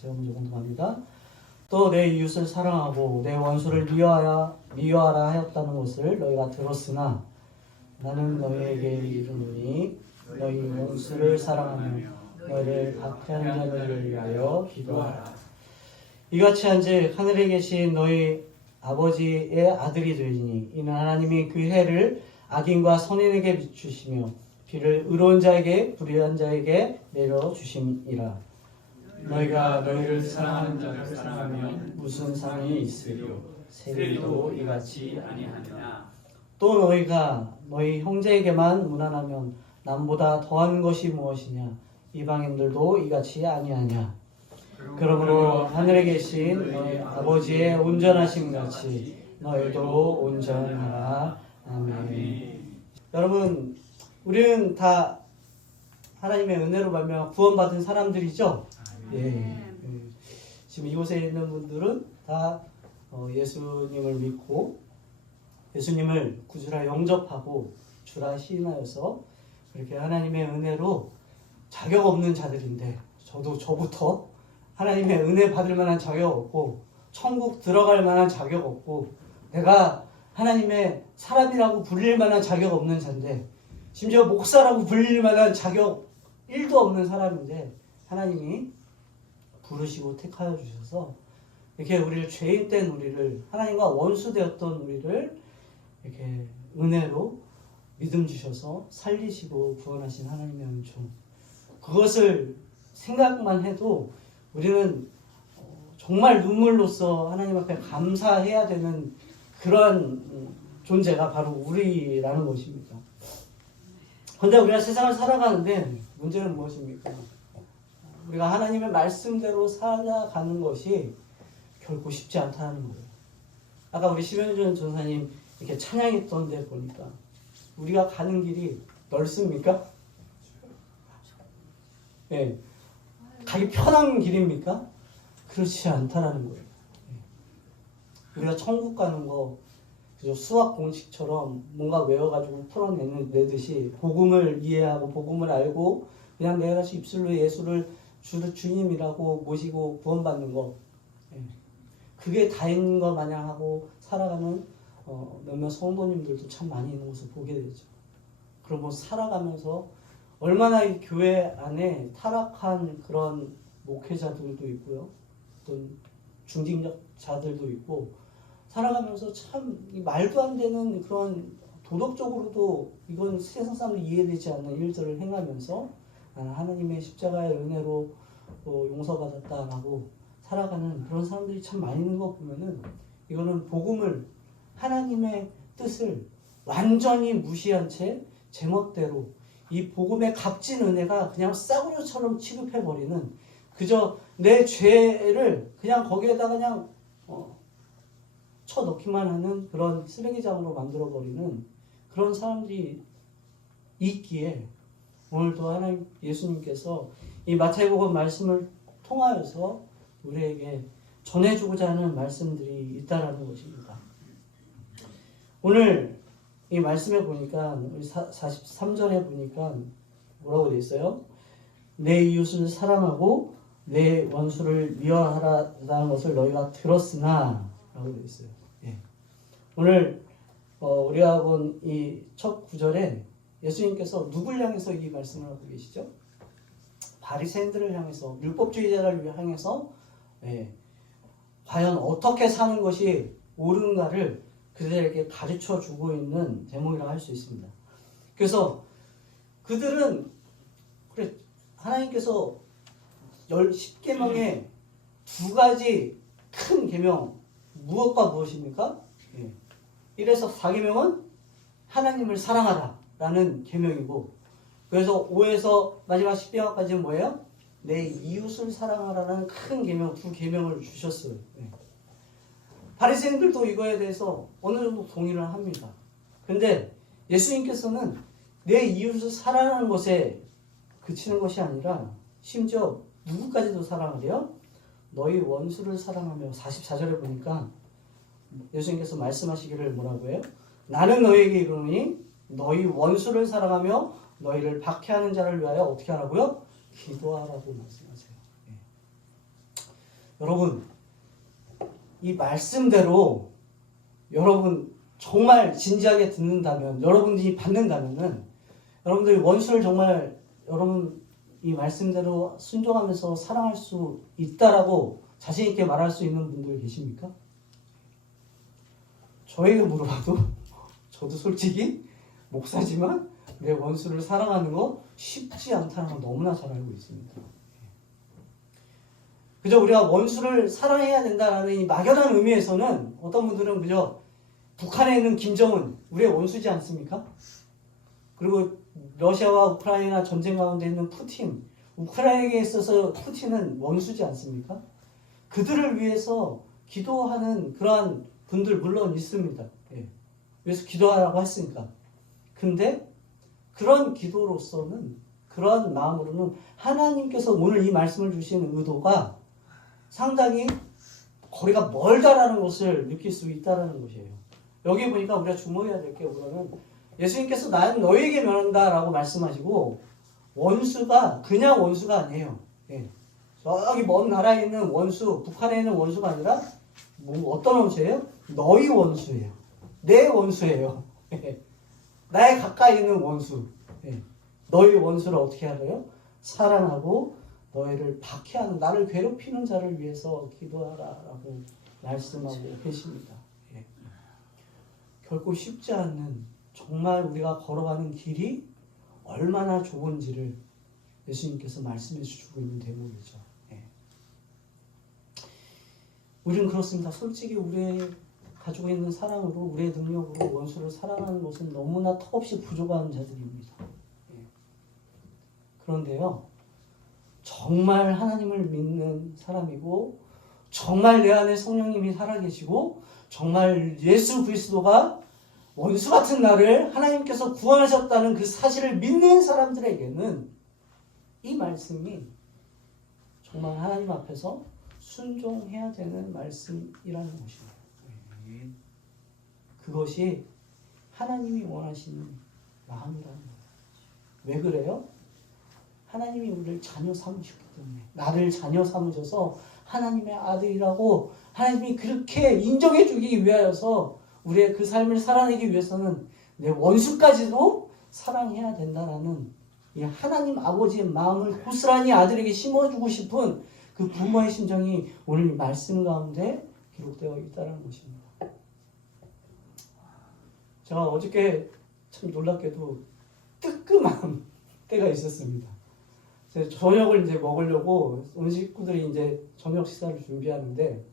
제가 먼저 공독합니다. 또 내 이웃을 사랑하고 내 원수를 미워하라 하였다는 것을 너희가 들었으나 나는 너희에게 이르노니 너희 원수를 사랑하며 너희를 박해하는 자들을 위하여 기도하라. 이같이 한즉 하늘에 계신 너희 아버지의 아들이 되리니 이는 하나님이 그 해를 악인과 선인에게 비추시며 비를 의로운 자에게 불의한 자에게 내려주심이라. 너희가 너희를 사랑하는 자를 사랑하면 무슨 상이 있으리요? 세리도 이같이 아니하느냐. 또 너희가 너희 형제에게만 무난하면 남보다 더한 것이 무엇이냐? 이방인들도 이같이 아니하냐? 그러므로 하늘에 계신 너희 아버지의 온전하심 같이 너희도 온전하라. 아멘. 여러분, 우리는 다 하나님의 은혜로 말미암아 구원받은 사람들이죠? 예. 지금 이곳에 있는 분들은 다 예수님을 믿고 예수님을 구주라 영접하고 주라 시인하여서 그렇게 하나님의 은혜로 자격 없는 자들인데 저부터 하나님의 은혜 받을 만한 자격 없고 천국 들어갈 만한 자격 없고 내가 하나님의 사람이라고 불릴 만한 자격 없는 자인데 심지어 목사라고 불릴 만한 자격 1도 없는 사람인데 하나님이 부르시고 택하여 주셔서 이렇게 우리를 죄인된 우리를 하나님과 원수되었던 우리를 이렇게 은혜로 믿음 주셔서 살리시고 구원하신 하나님의 은총, 그것을 생각만 해도 우리는 정말 눈물로써 하나님 앞에 감사해야 되는 그런 존재가 바로 우리라는 것입니다. 그런데 우리가 세상을 살아가는데 문제는 무엇입니까? 우리가 하나님의 말씀대로 살아가는 것이 결코 쉽지 않다는 거예요. 아까 우리 심현준 전사님 이렇게 찬양했던 데 보니까 우리가 가는 길이 넓습니까? 네. 가기 편한 길입니까? 그렇지 않다는 거예요. 우리가 천국 가는 거 그저 수학 공식처럼 뭔가 외워가지고 풀어내듯이 복음을 이해하고 복음을 알고 그냥 내가 다시 입술로 예수를 주님이라고 모시고 구원받는 거, 그게 다인 것 마냥 하고 살아가는 몇몇 성도님들도 참 많이 있는 것을 보게 되죠. 그리고 살아가면서 얼마나 이 교회 안에 타락한 그런 목회자들도 있고요, 어떤 중직자들도 있고, 살아가면서 참 말도 안 되는 그런 도덕적으로도 이건 세상 사람들이 이해되지 않는 일들을 행하면서 나는 하나님의 십자가의 은혜로 용서받았다라고 살아가는 그런 사람들이 참 많이 있는 거 보면은 이거는 복음을, 하나님의 뜻을 완전히 무시한 채 제멋대로 이 복음의 값진 은혜가 그냥 싸구려처럼 취급해버리는, 그저 내 죄를 그냥 거기에다가 그냥 쳐넣기만 하는 그런 쓰레기장으로 만들어버리는 그런 사람들이 있기에 오늘도 하나님 예수님께서 이 마태복음 말씀을 통하여서 우리에게 전해주고자 하는 말씀들이 있다라는 것입니다. 오늘 이 말씀에 보니까 우리 43절에 보니까 뭐라고 되어 있어요? 내 이웃을 사랑하고 내 원수를 미워하라는 것을 너희가 들었으나 라고 되어 있어요. 예. 오늘 우리가 본 이 첫 구절에 예수님께서 누굴 향해서 이 말씀을 하고 계시죠? 바리새인들을 향해서, 율법주의자를 향해서 과연 어떻게 사는 것이 옳은가를 그들에게 가르쳐 주고 있는 대목이라고 할 수 있습니다. 그래서 그들은 그래, 하나님께서 10계명에 두 가지 큰 계명, 무엇과 무엇입니까? 1에서 4계명은 하나님을 사랑하라 라는 계명이고, 그래서 5에서 마지막 10계명까지는 뭐예요? 내 이웃을 사랑하라는 큰 계명, 두 계명을 주셨어요. 바리새인들도 이거에 대해서 어느 정도 동의를 합니다. 근데 예수님께서는 내 이웃을 사랑하는 것에 그치는 것이 아니라 심지어 누구까지도 사랑하래요? 너희 원수를 사랑하며, 44절에 보니까 예수님께서 말씀하시기를 뭐라고 해요? 나는 너희에게 이르노니 너희 원수를 사랑하며 너희를 박해하는 자를 위하여 어떻게 하라고요? 기도하라고 말씀하세요. 여러분, 이 말씀대로 여러분 정말 진지하게 듣는다면, 여러분들이 받는다면은, 여러분들이 원수를 정말 여러분 이 말씀대로 순종하면서 사랑할 수 있다라고 자신 있게 말할 수 있는 분들 계십니까? 저에게 물어봐도 저도 솔직히 목사지만 내 원수를 사랑하는 거 쉽지 않다는 걸 너무나 잘 알고 있습니다. 그저 우리가 원수를 사랑해야 된다는 이 막연한 의미에서는 어떤 분들은 그저 북한에 있는 김정은 우리의 원수지 않습니까? 그리고 러시아와 우크라이나 전쟁 가운데 있는 푸틴, 우크라이나에 있어서 푸틴은 원수지 않습니까? 그들을 위해서 기도하는 그러한 분들 물론 있습니다. 예. 그래서 기도하라고 했으니까. 근데 그런 기도로서는, 그런 마음으로는 하나님께서 오늘 이 말씀을 주시는 의도가 상당히 거리가 멀다라는 것을 느낄 수 있다는 것이에요. 여기 보니까 우리가 주목해야 될 게 우선은 예수님께서 나는 너희에게 면한다라고 말씀하시고 원수가 그냥 원수가 아니에요. 예. 저기 먼 나라에 있는 원수, 북한에 있는 원수가 아니라 뭐 어떤 원수예요? 너희 원수예요. 내 원수예요. 예. 나의 가까이 있는 원수. 예. 너희 원수를 어떻게 하래요? 사랑하고 너희를 박해하는, 나를 괴롭히는 자를 위해서 기도하라라고 말씀하고 계십니다. 예. 결코 쉽지 않는, 정말 우리가 걸어가는 길이 얼마나 좁은지를 예수님께서 말씀해 주고 있는 대목이죠. 예. 우리는 그렇습니다. 솔직히 우리의 가지고 있는 사랑으로, 우리의 능력으로 원수를 사랑하는 것은 너무나 턱없이 부족한 자들입니다. 예. 그런데요, 정말 하나님을 믿는 사람이고 정말 내 안에 성령님이 살아계시고 정말 예수 그리스도가 원수 같은 나를 하나님께서 구원하셨다는 그 사실을 믿는 사람들에게는 이 말씀이 정말 하나님 앞에서 순종해야 되는 말씀이라는 것입니다. 그것이 하나님이 원하시는 마음이라는 거예요. 왜 그래요? 하나님이 우리를 자녀 삼으셨기 때문에, 나를 자녀 삼으셔서 하나님의 아들이라고 하나님이 그렇게 인정해 주기 위하여서 우리의 그 삶을 살아내기 위해서는 내 원수까지도 사랑해야 된다라는 이 하나님 아버지의 마음을 고스란히 아들에게 심어주고 싶은 그 부모의 심정이 오늘 말씀 가운데 기록되어 있다는 것입니다. 제가 어저께 참 놀랍게도 뜨끔한 때가 있었습니다. 저녁을 이제 먹으려고 온 식구들이 이제 저녁 식사를 준비하는데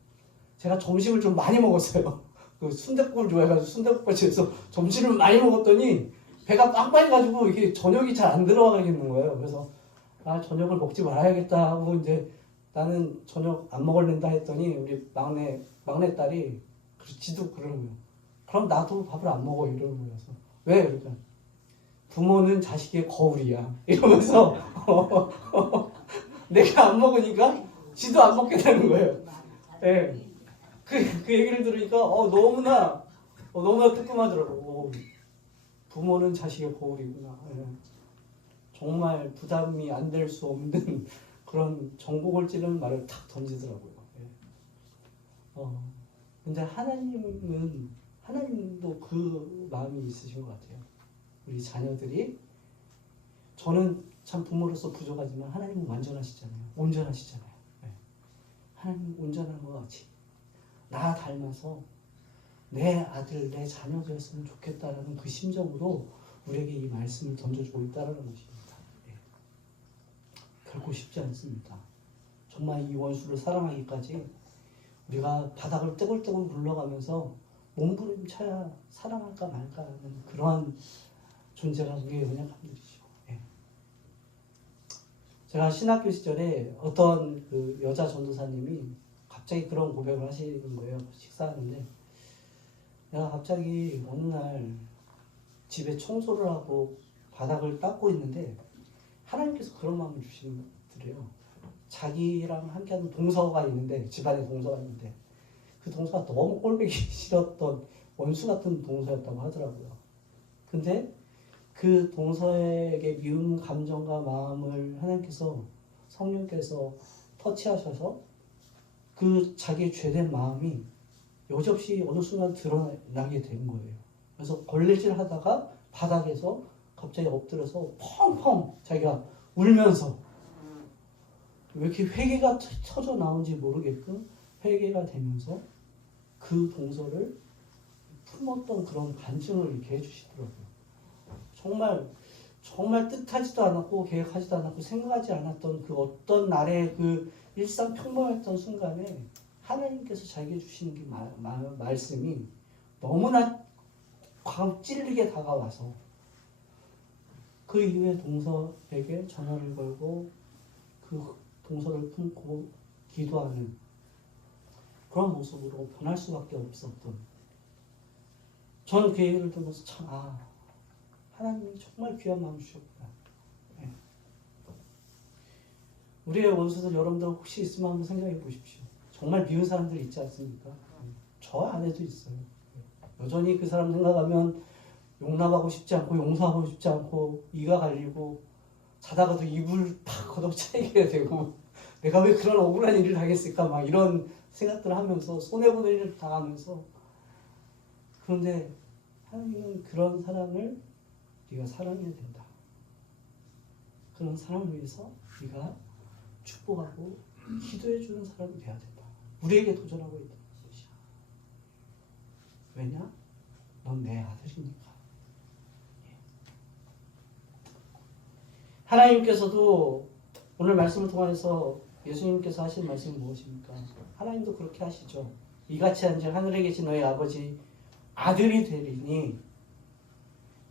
제가 점심을 좀 많이 먹었어요. 그 순댓국을 좋아해가지고 순댓국집에서 점심을 많이 먹었더니 배가 빵빵해가지고 이게 저녁이 잘 안 들어가겠는 거예요. 그래서 아, 저녁을 먹지 말아야겠다 하고 이제 나는 저녁 안 먹을랜다 했더니 우리 막내딸이 지도 그러는 거예요. 그럼 나도 밥을 안 먹어 이러는 거예요. 왜? 그러니까 부모는 자식의 거울이야 이러면서 내가 안 먹으니까 지도 안 먹게 되는 거예요. 예. 그 얘기를 들으니까 너무나 뜨끔하더라고. 부모는 자식의 거울이구나. 예. 정말 부담이 안 될 수 없는 그런 전곡을 찌르는 말을 탁 던지더라고요. 예. 근데 하나님도 그 마음이 있으신 것 같아요. 우리 자녀들이, 저는 참 부모로서 부족하지만 하나님은 완전하시잖아요. 온전하시잖아요. 네. 하나님 온전한 것 같이 나 닮아서 내 아들, 내 자녀 되었으면 좋겠다라는 그 심정으로 우리에게 이 말씀을 던져주고 있다는 것입니다. 네. 결코 쉽지 않습니다. 정말 이 원수를 사랑하기까지 우리가 바닥을 떼굴떼굴 굴러가면서 몸부림쳐야 사랑할까 말까 하는 그러한 존재가 우리의 연약함들이죠. 예. 제가 신학교 시절에 어떤 그 여자 전도사님이 갑자기 그런 고백을 하시는 거예요. 식사하는데 내가 갑자기 어느 날 집에 청소를 하고 바닥을 닦고 있는데 하나님께서 그런 마음을 주시더래요. 자기랑 함께하는 동서가 있는데, 집안에 동서가 있는데 그 동서가 너무 꼴보기 싫었던 원수 같은 동서였다고 하더라고요. 근데 그 동서에게 미운 감정과 마음을 하나님께서, 성령께서 터치하셔서 그 자기의 죄된 마음이 여지없이 어느 순간 드러나게 된 거예요. 그래서 걸레질 하다가 바닥에서 갑자기 엎드려서 펑펑 자기가 울면서 왜 이렇게 회개가 터져 나온지 모르게끔 회개가 되면서 그 동서를 품었던 그런 간증을 이렇게 해주시더라고요. 정말 뜻하지도 않았고 계획하지도 않았고 생각하지 않았던 그 어떤 날의 그 일상 평범했던 순간에 하나님께서 자기에게 주시는 그 말씀이 너무나 찔리게 다가와서 그 이후에 동서에게 전화를 걸고 그 동서를 품고 기도하는 그런 모습으로 변할 수밖에 없었던, 저는 그 얘기를 들으면서 참 하나님이 정말 귀한 마음 주셨구나. 네. 우리의 원수들 여러분들 혹시 있으면 한번 생각해 보십시오. 정말 미운 사람들 있지 않습니까? 저 안에도 있어요. 여전히 그 사람 생각하면 용납하고 싶지 않고 용서하고 싶지 않고 이가 갈리고 자다가도 이불 팍 걷어차이게 되고 내가 왜 그런 억울한 일을 당했을까 막 이런 생각들을 하면서 손해보는 일을 당하면서, 그런데 하나님은 그런 사람을 네가 사랑해야 된다. 그런 사람을 위해서 네가 축복하고 기도해주는 사람이 돼야 된다. 우리에게 도전하고 있다는 것이야. 왜냐? 넌 내 아들이니까. 하나님께서도 오늘 말씀을 통해서 예수님께서 하신 말씀이 무엇입니까? 하나님도 그렇게 하시죠. 이같이 한즉 하늘에 계신 너희 아버지 아들이 되리니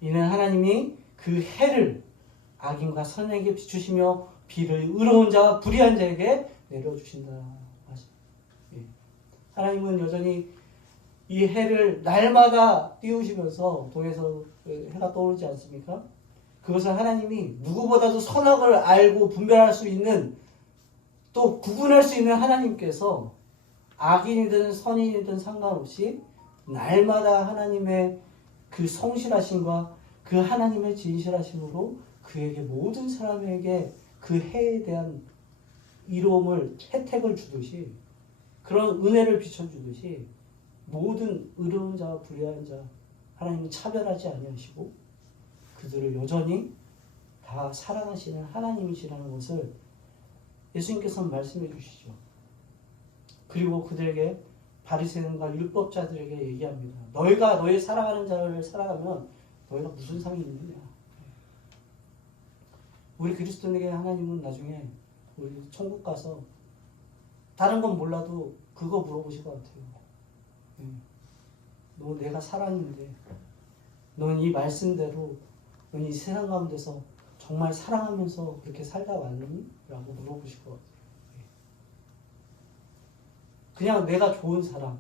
이는 하나님이 그 해를 악인과 선에게 비추시며 비를 의로운 자와 불의한 자에게 내려주신다. 하나님은 여전히 이 해를 날마다 띄우시면서 동에서 해가 떠오르지 않습니까? 그것은 하나님이 누구보다도 선악을 알고 분별할 수 있는, 또 구분할 수 있는 하나님께서 악인이든 선인이든 상관없이 날마다 하나님의 그 성실하심과 그 하나님의 진실하심으로 그에게 모든 사람에게 그 해에 대한 이로움을 혜택을 주듯이, 그런 은혜를 비춰주듯이 모든 의로운 자와 불의한 자 하나님은 차별하지 아니하시고 그들을 여전히 다 사랑하시는 하나님이시라는 것을 예수님께서는 말씀해 주시죠. 그리고 그들에게, 바리새인과 율법자들에게 얘기합니다. 너희가 너희 사랑하는 자를 사랑하면 너희가 무슨 상이 있느냐. 우리 그리스도인에게 하나님은 나중에 우리 천국 가서 다른 건 몰라도 그거 물어보실 것 같아요. 너 내가 사랑인데 넌 이 말씀대로 넌 이 세상 가운데서 정말 사랑하면서 그렇게 살다 왔니? 라고 물어보실 것 같아요. 그냥 내가 좋은 사람,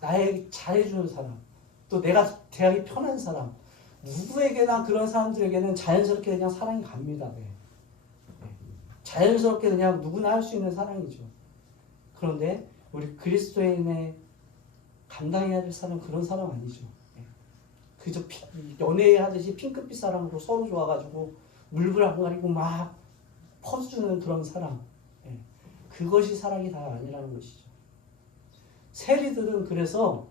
나에게 잘해주는 사람, 또 내가 대하기 편한 사람, 누구에게나 그런 사람들에게는 자연스럽게 그냥 사랑이 갑니다. 자연스럽게 그냥 누구나 할 수 있는 사랑이죠. 그런데 우리 그리스도인의 감당해야 될 사람은 그런 사람 아니죠. 그저 연애하듯이 핑크빛 사랑으로 서로 좋아가지고 물불 안 가리고 막 퍼주는 그런 사랑. 그것이 사랑이 다 아니라는 것이죠. 세리들은 그래서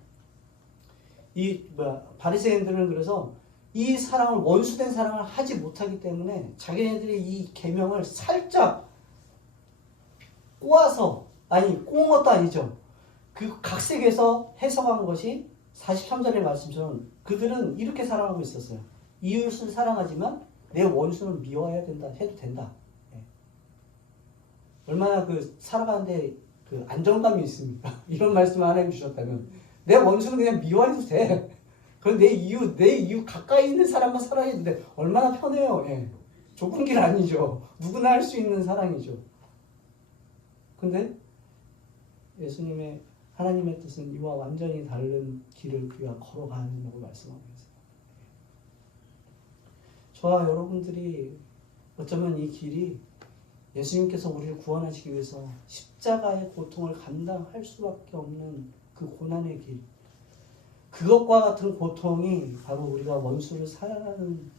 바리새인들은 그래서 이 사랑을, 원수된 사랑을 하지 못하기 때문에 자기네들이 이 계명을 살짝 꼬아서, 꼬은 것도 아니죠. 그 각색해서 해석한 것이 43절의 말씀처럼 그들은 이렇게 사랑하고 있었어요. 이웃을 사랑하지만 내 원수는 미워해야 된다, 해도 된다. 얼마나 살아가는데 안정감이 있습니까? 이런 말씀을 하나님 주셨다면 내 원수는 그냥 미워해도 돼. 그럼 내 이웃 가까이 있는 사람만 사랑해도 돼. 얼마나 편해요. 좁은 길 아니죠. 누구나 할 수 있는 사랑이죠. 근데 하나님의 뜻은 이와 완전히 다른 길을 그가 걸어가야 된다고 말씀하고 있어요. 저와 여러분들이 어쩌면 이 길이 예수님께서 우리를 구원하시기 위해서 십자가의 고통을 감당할 수밖에 없는 그 고난의 길, 그것과 같은 고통이 바로 우리가 원수를 사랑하는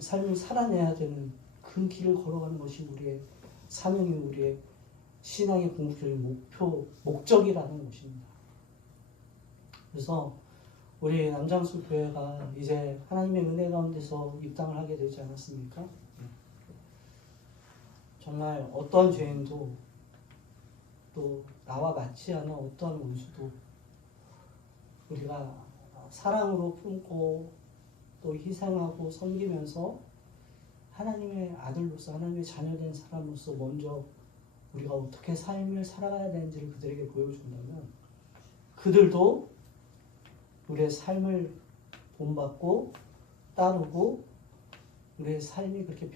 삶을 살아내야 되는 그 길을 걸어가는 것이 우리의 사명이, 우리의 신앙의 궁극적인 목적이라는 것입니다. 그래서 우리 남장수 교회가 이제 하나님의 은혜 가운데서 입당을 하게 되지 않았습니까? 정말 어떤 죄인도 또 나와 맞지 않은 어떤 원수도 우리가 사랑으로 품고 또 희생하고 섬기면서 하나님의 아들로서 하나님의 자녀된 사람으로서 먼저 우리가 어떻게 삶을 살아가야 되는지를 그들에게 보여준다면 그들도 우리의 삶을 본받고 따르고 우리의 삶이 그렇게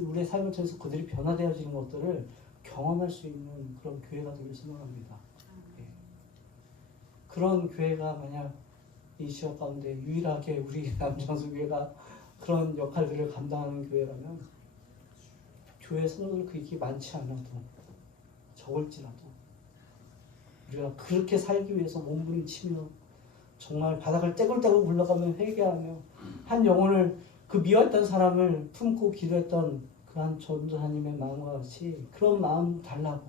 우리의 삶을 통해서 그들이 변화되어지는 것들을 경험할 수 있는 그런 교회가 되길 소망합니다. 예. 그런 교회가 만약 이 지역 가운데 유일하게 우리 남장수 교회가 그런 역할들을 감당하는 교회라면 교회 성도들 그렇게 많지 않아도 적을지라도 우리가 그렇게 살기 위해서 몸부림치며 정말 바닥을 떼굴떼굴 굴러가며 회개하며 한 영혼을 그 미워했던 사람을 품고 기도했던 그 한 전도사님의 마음과 같이 그런 마음 달라고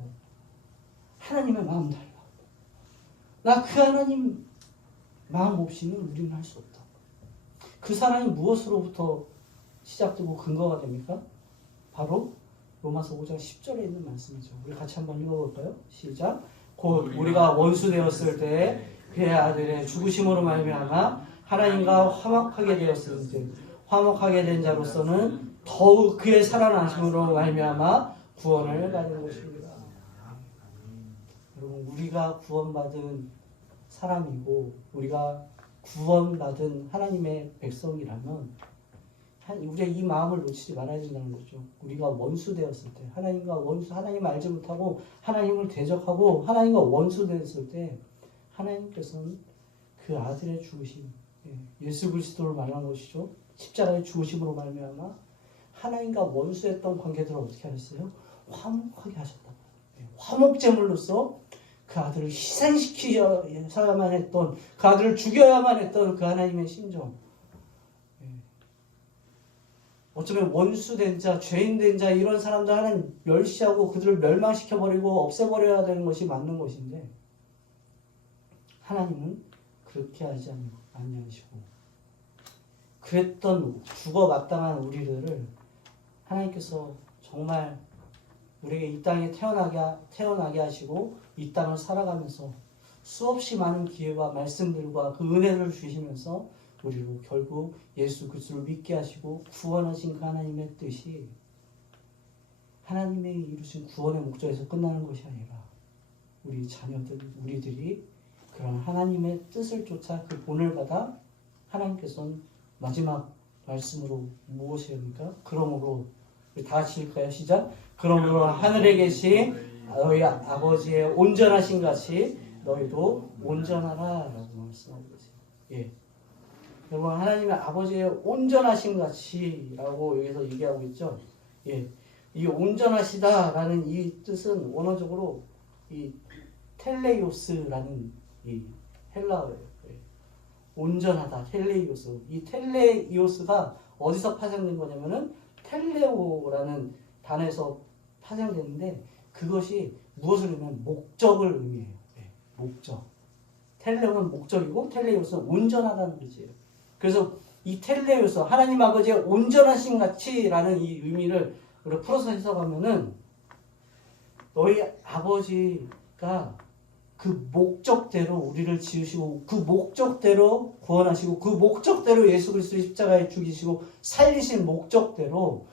하나님의 마음 달라고 나 그 하나님 마음 없이는 우리는 할 수 없다. 그 사랑이 무엇으로부터 시작되고 근거가 됩니까? 바로 로마서 5장 10절에 있는 말씀이죠. 우리 같이 한번 읽어볼까요? 시작. 곧 우리가 원수 되었을 때 그의 아들의 죽으심으로 말미암아 하나님과 화목하게 되었은즉 화목하게 된 자로서는 더욱 그의 살아나심으로 말미암아 구원을 받는 것입니다. 여러분 우리가 구원받은 사람이고 우리가 구원받은 하나님의 백성이라면 우리가 이 마음을 놓치지 말아야 된다는 거죠. 우리가 원수 되었을 때 하나님과 원수 하나님을 알지 못하고 하나님을 대적하고 하나님과 원수 되었을 때 하나님께서는 그 아들의 죽으심 예수 그리스도를 말하는 것이죠. 십자가의 죽으심으로 말미암아 하나님과 원수했던 관계들을 어떻게 하셨어요? 화목하게 하셨다고. 화목제물로서 그 아들을 희생시켜야만 했던 그 아들을 죽여야만 했던 그 하나님의 심정. 어쩌면 원수된 자, 죄인된 자 이런 사람들 하나님 멸시하고 그들을 멸망시켜버리고 없애버려야 되는 것이 맞는 것인데 하나님은 그렇게 하지 아니하시고 그랬던 죽어 마땅한 우리들을 하나님께서 정말 우리에게 이 땅에 태어나게 하시고 이 땅을 살아가면서 수없이 많은 기회와 말씀들과 그 은혜를 주시면서 우리로 결국 예수 그리스도를 믿게 하시고 구원하신 그 하나님의 뜻이 하나님의 이루신 구원의 목적에서 끝나는 것이 아니라 우리 자녀들, 우리들이 그런 하나님의 뜻을 쫓아 그 본을 받아 하나님께서는 마지막 말씀으로 무엇이 합니까? 그러므로 우리 다 같이 읽을까요? 시작. 그러므로 하늘에 계신 너희 아버지의 온전하신 같이 너희도 온전하라 라고 말씀하고 계세요. 예. 여러분 하나님의 아버지의 온전하신 같이 라고 여기서 얘기하고 있죠. 예. 이 온전하시다라는 이 뜻은 원어적으로 이 텔레이오스라는 이 헬라어예요. 온전하다, 텔레이오스. 이 텔레이오스가 어디서 파생된 거냐면은 텔레오라는 단어에서 파생되는데 그것이 무엇을 의미하면 목적을 의미해요. 네, 목적. 텔레오는 목적이고 텔레이오스는 온전하다는 뜻이에요. 그래서 이 텔레이오스, 하나님 아버지의 온전하신 같이라는 이 의미를 우리가 풀어서 해석하면은 너희 아버지가 그 목적대로 우리를 지으시고 그 목적대로 구원하시고 그 목적대로 예수 그리스도의 십자가에 죽이시고 살리신 목적대로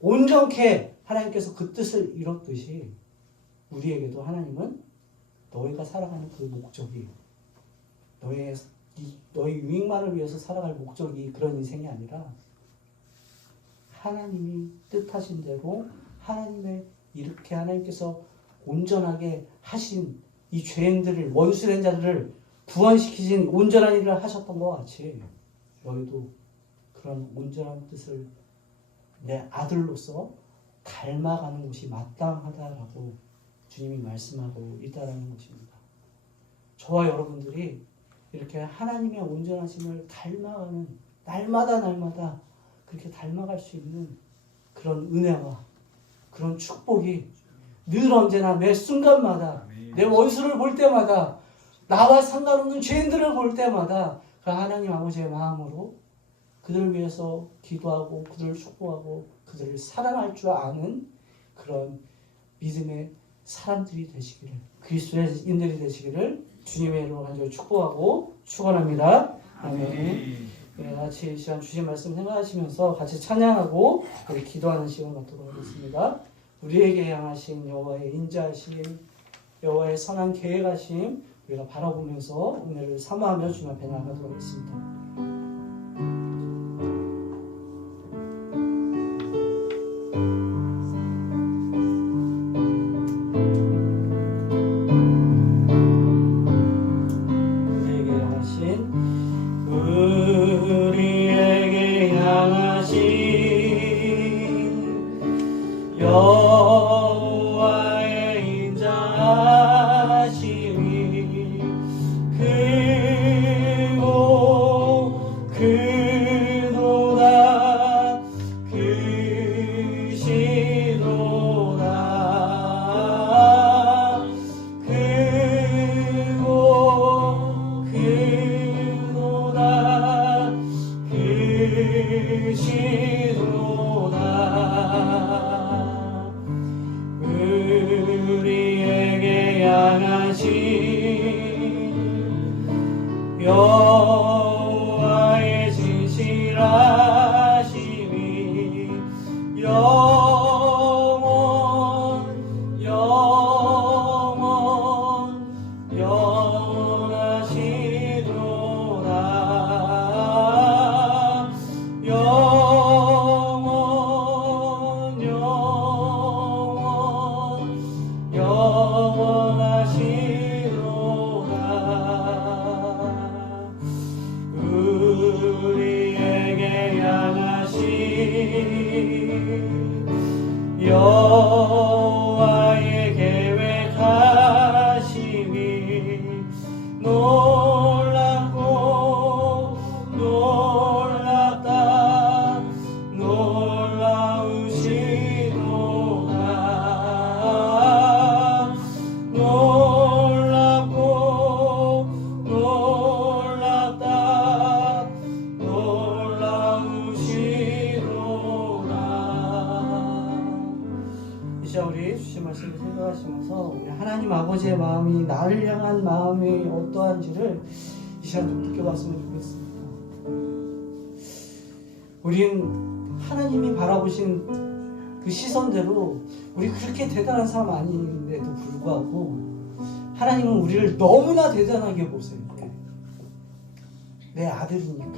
온전케 하나님께서 그 뜻을 이뤘듯이 우리에게도 하나님은 너희가 살아가는 그 목적이 너희 유익만을 위해서 살아갈 목적이 그런 인생이 아니라 하나님이 뜻하신 대로 하나님의 이렇게 하나님께서 온전하게 하신 이 죄인들을 원수된 자들을 구원시키신 온전한 일을 하셨던 것 같이 너희도 그런 온전한 뜻을 내 아들로서 닮아가는 것이 마땅하다라고 주님이 말씀하고 있다라는 것입니다. 저와 여러분들이 이렇게 하나님의 온전하심을 닮아가는 날마다 그렇게 닮아갈 수 있는 그런 은혜와 그런 축복이 늘 언제나 매 순간마다 내 원수를 볼 때마다 나와 상관없는 죄인들을 볼 때마다 그 하나님 아버지의 마음으로 그들을 위해서 기도하고 그들을 축복하고 그들을 사랑할 줄 아는 그런 믿음의 사람들이 되시기를, 그리스도인들이 되시기를 주님의 이름으로 간절히 축복하고 축원합니다. 아멘. 네, 같이 이 시간 주신 말씀 생각하시면서 같이 찬양하고 우리 기도하는 시간 갖도록 하겠습니다. 우리에게 향하신 여호와의 인자하심, 여호와의 선한 계획하심 우리가 바라보면서 오늘을 사모하며 주님 앞에 나아가도록 하겠습니다. 여호와의 인자하심이 크고 크도다 크시도다 크고 크도다 크시도다 우리에게 향하신 여호와의 진실하심이 영원하시도다 영원하시도다 우리에게 향하신 여호와의 계획하심이 놀랍고 놀랍다 놀라우시도다 놀랍고 놀랍다 놀라우시도다. 이 시간 우리 주신 말씀을 생각하시면서 우리 하나님 아버지의 마음이 나를 향한 마음이 어떠한지를 이 시간 좀 느껴봤으면 좋겠습니다. 우린 하나님이 바라보신 그 시선대로 우리 그렇게 대단한 사람 아닌데도 불구하고 하나님은 우리를 너무나 대단하게 보세요. 내 아들이니까,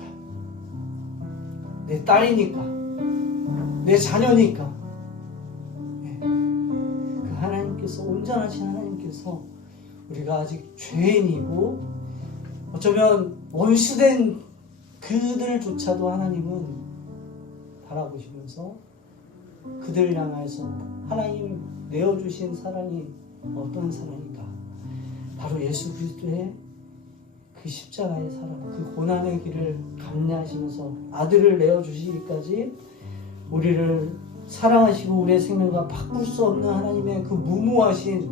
내 딸이니까, 내 자녀니까. 그 하나님께서, 온전하신 하나님께서 우리가 아직 죄인이고 어쩌면 원수된 그들조차도 하나님은 바라보시면서 그들을 향해서 하나님 내어주신 사랑이 어떤 사랑인가? 바로 예수 그리스도의 그 십자가의 사랑, 그 고난의 길을 감내하시면서 아들을 내어주시기까지 우리를 사랑하시고 우리의 생명과 바꿀 수 없는 하나님의 그 무모하신,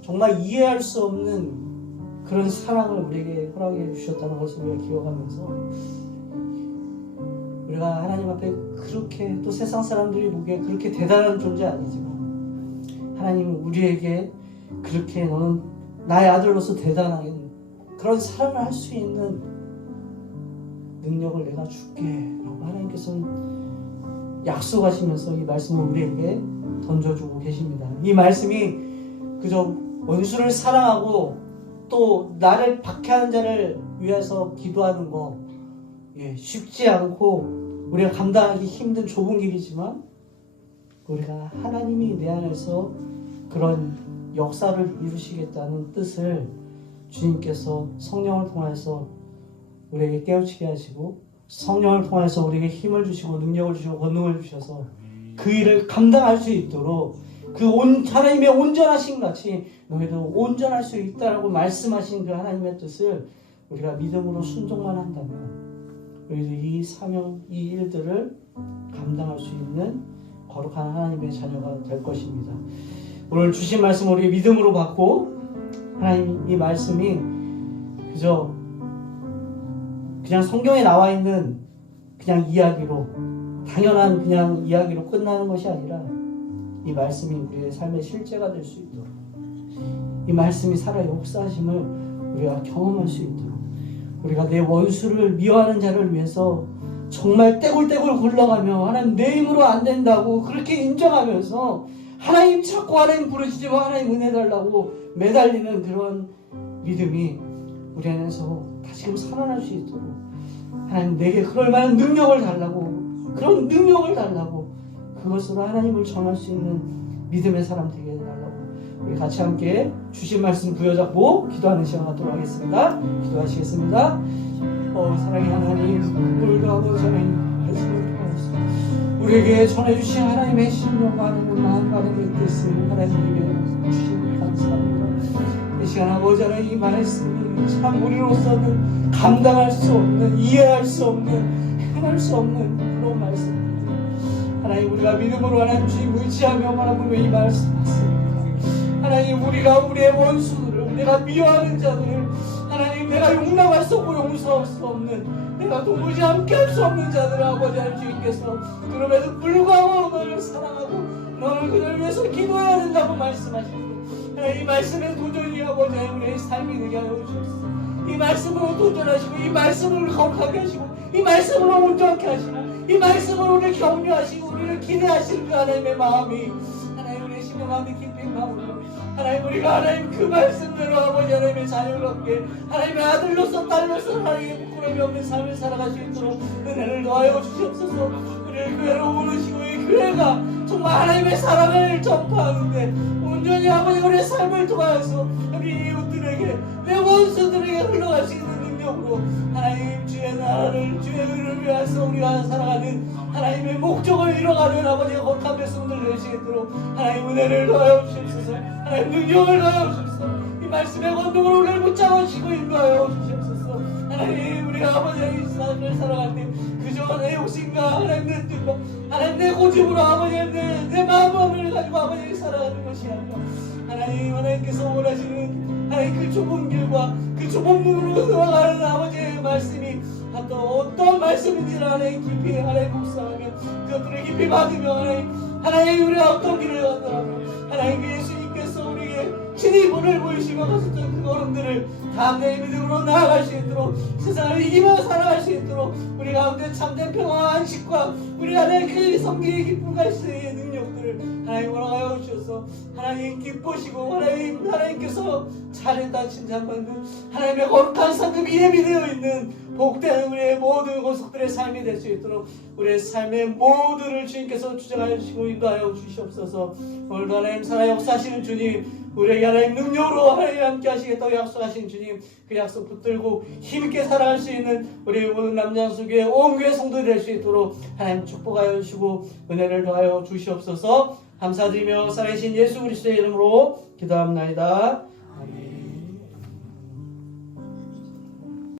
정말 이해할 수 없는 그런 사랑을 우리에게 허락해 주셨다는 것을 우리가 기억하면서 우리가 하나님 앞에 그렇게, 또 세상 사람들이 보기에 그렇게 대단한 존재 아니지만 하나님은 우리에게 그렇게 너는 나의 아들로서 대단한 그런 사랑을 할 수 있는 능력을 내가 줄게 라고 하나님께서는 약속하시면서 이 말씀을 우리에게 던져주고 계십니다. 이 말씀이 그저 원수를 사랑하고 또 나를 박해하는 자를 위해서 기도하는 거 쉽지 않고 우리가 감당하기 힘든 좁은 길이지만 우리가 하나님이 내 안에서 그런 역사를 이루시겠다는 뜻을 주님께서 성령을 통해서 우리에게 깨우치게 하시고 성령을 통해서 우리에게 힘을 주시고 능력을 주시고 권능을 주셔서 그 일을 감당할 수 있도록 그 하나님의 온전하신 같이 너희도 온전할 수 있다라고 말씀하신 그 하나님의 뜻을 우리가 믿음으로 순종만 한다면 우리도 이 사명, 이 일들을 감당할 수 있는 거룩한 하나님의 자녀가 될 것입니다. 오늘 주신 말씀 우리 믿음으로 받고 하나님 이 말씀이 그냥 성경에 나와 있는 그냥 이야기로 당연한 그냥 이야기로 끝나는 것이 아니라 이 말씀이 우리의 삶의 실제가 될 수 있도록 이 말씀이 살아 역사하심을 우리가 경험할 수 있도록 우리가 내 원수를 미워하는 자를 위해서 정말 떼굴떼굴 굴러가며 하나님 내 힘으로 안 된다고 그렇게 인정하면서 하나님 찾고 하나님 부르시지만 하나님 은혜 달라고 매달리는 그런 믿음이 우리 안에서 다시금 살아날 수 있도록 하나님 내게 그럴 만한 능력을 달라고 그런 능력을 달라고 그것으로 하나님을 전할 수 있는 믿음의 사람 되게 해달라고 우리 같이 함께 주신 말씀 부여잡고 기도하는 시간 갖도록 하겠습니다. 기도하시겠습니다. 사랑의 하나님, 오늘도 아버지 하나님 말씀을 통하여서 우리에게 전해주신 하나님의 신령과 하나님의 마음과 하나님의 뜻을 하나님에게 주시니 감사합니다. 이 시간 아버지 하나님 이 말씀이 참 우리로서는 감당할 수 없는, 이해할 수 없는, 행할 수 없는 그런 말씀입니다. 하나님 우리가 믿음으로 하나님 주님 의지하며 바라보며 이 말씀 받습니다. 하나님 우리가 우리의 원수들을 내가 미워하는 자들을 하나님 내가 용납할 수 없고 용서할 수 없는 내가 도무지 함께할 수 없는 자들을 아버지 하나님 주님께서 그럼에도 불구하고 너를 사랑하고 너를 그들 위해서 기도해야 된다고 말씀하시고 이 말씀에 도전히 아버지 하나님 우리의 삶이 되게 하여 주옵소서. 이 말씀으로 도전하시고 이 말씀으로 거룩하게 하시고 이 말씀으로 온전케 하시고 이 말씀으로 우리를 격려하시고 우리를 기대하시는 그 하나님의 마음이 하나님 우리의 심령 가운데 깊이 가오며 하나님 우리가 하나님 그 말씀대로 아버지 하나님의 자유롭게 하나님의 아들로서 딸로서 하나님의 부끄러움이 없는 삶을 살아갈 수 있도록 은혜를 더하여 주시옵소서. 우리를 교회로 부르시고 이 교회가 정말 하나님의 사랑을 전파하는데 온전히 아버지 우리의 삶을 통하여서 우리 이웃들에게 내 원수들에게 흘러갈 수 있는 능력으로 하나님 주의 나라를 주의 의를 위해서 우리가 살아가는 하나님의 목적을 이뤄가는 아버지의 거룩한 백성들 될 수 있도록 하나님 은혜를 더하여 주시옵소서. 하나님 능력을 더하여 주시옵소서. 이 말씀의 권능으로 우리를 붙잡으시고 인도하여 주시옵소서. 하나님 우리가 아버지의 이 삶을 살아갈 때 그저 내 욕심과 하나님 내 뜻과 하나님 내 고집으로 아버지 내 마음을 가지고 아버지 살아가는 것이 아니라 하나님께서 원하시는 하나님 그 좁은 길과 그 좁은 문으로 들어가는 아버지의 말씀이 어떤 말씀인지를 하나님 깊이 하나님 묵상하며 그것들을 깊이 받으며 하나님 우리가 어떤 길을 가더라도 하나님 예수님께서 우리에게 친히 본을 보이시고 가셨던 그 걸음들을 담대히 믿음으로 나아갈 수 있도록 세상을 이기며 살아갈 수 있도록 우리 가운데 참된 평화와 안식과 우리 안에 그 성기의 기쁨과 있의 능력들을 하나님 허락하여 주셔서 하나님 기쁘시고 하나님께서 잘했다 칭찬받는 하나님의 거룩한 상급 이름이 되어 있는 복된 우리의 모든 고속들의 삶이 될 수 있도록 우리의 삶의 모두를 주님께서 주장하여 주시고 인도하여 주시옵소서. 오늘도 하나님 살아 역사하시는 주님 우리에게 하나님 능력으로 하나님 함께 하시겠다고 약속하신 주님 그 약속 붙들고 힘있게 살아갈 수 있는 우리 모든 남장수교회 온 교회 성도들이 될 수 있도록 하나님 축복하여 주시고 은혜를 더하여 주시옵소서. 감사드리며 살아계신 예수 그리스도의 이름으로 기도합니다. 아멘.